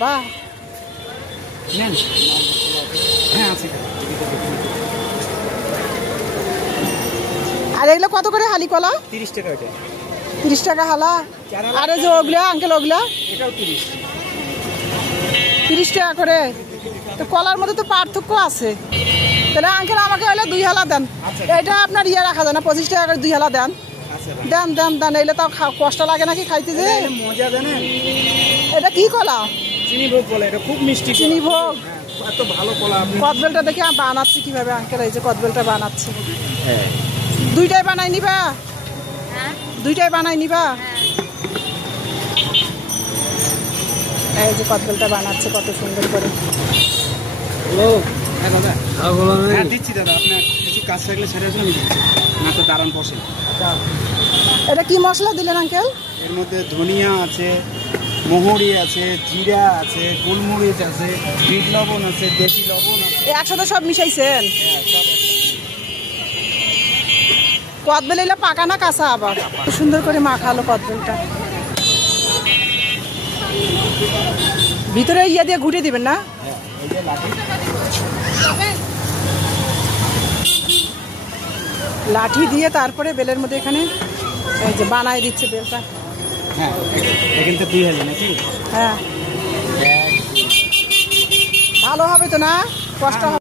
বাবা আর এগুলো কত করে হালি কলা? 30 টাকা। 30 টাকা হালা। আরে যে ওগুলা আঙ্কেল ওগুলা এটাও 30। 30 টাকা করে। তো কলার মধ্যে তো পার্থক্য আছে। তাহলে আঙ্কেল আমাকে হলে 2 হালা দেন। এটা আপনার ইয়ে রাখা যায় না, 25 টাকা করে 2 হালা দেন। দেন দেন দেন, এলে তাও কষ্ট লাগে নাকি খাইতে? যে মজা জানেন, এটা কি কলা? চিনিভোগ বলে, এটা খুব মিষ্টি চিনিভোগ। এত ভালো কলা। কদবেলটা দেখে বানাচ্ছি কিভাবে আঙ্কেল, এই যে কদবেলটা বানাচ্ছে। দুইটাই বানাই নিবা? দুইটাই বানাই নিবা? এই যে কদবেলটা বানাচ্ছে কত সুন্দর করে। দিচ্ছি দাদা, আপনার কিছু কাজ থাকলে সেটা আমি দিচ্ছি না, তো দাঁড়ান বসে। এটা কি মশলা দিলেন আঙ্কেল? এর মধ্যে ধনিয়া আছে, মহুরি আছে, জিরা আছে, গোলমরিচ আছে, বিট লবণ আছে, দেশি লবণ আছে। একসাথে সব মিশাইছেন? কদবেল এলে পাকা না কাঁচা? আবার সুন্দর করে মাখালো কদবেলটা। ভিতরে ইয়ে দিয়ে ঘুরিয়ে দিবেন না? লাঠি দিয়ে তারপরে বেলের মধ্যে এখানে এই যে বানাই দিচ্ছে বেলটা। হ্যাঁ, এখানটা 2 হালি নাকি? হ্যাঁ, ভালো হবে তো না? কষ্ট হবে?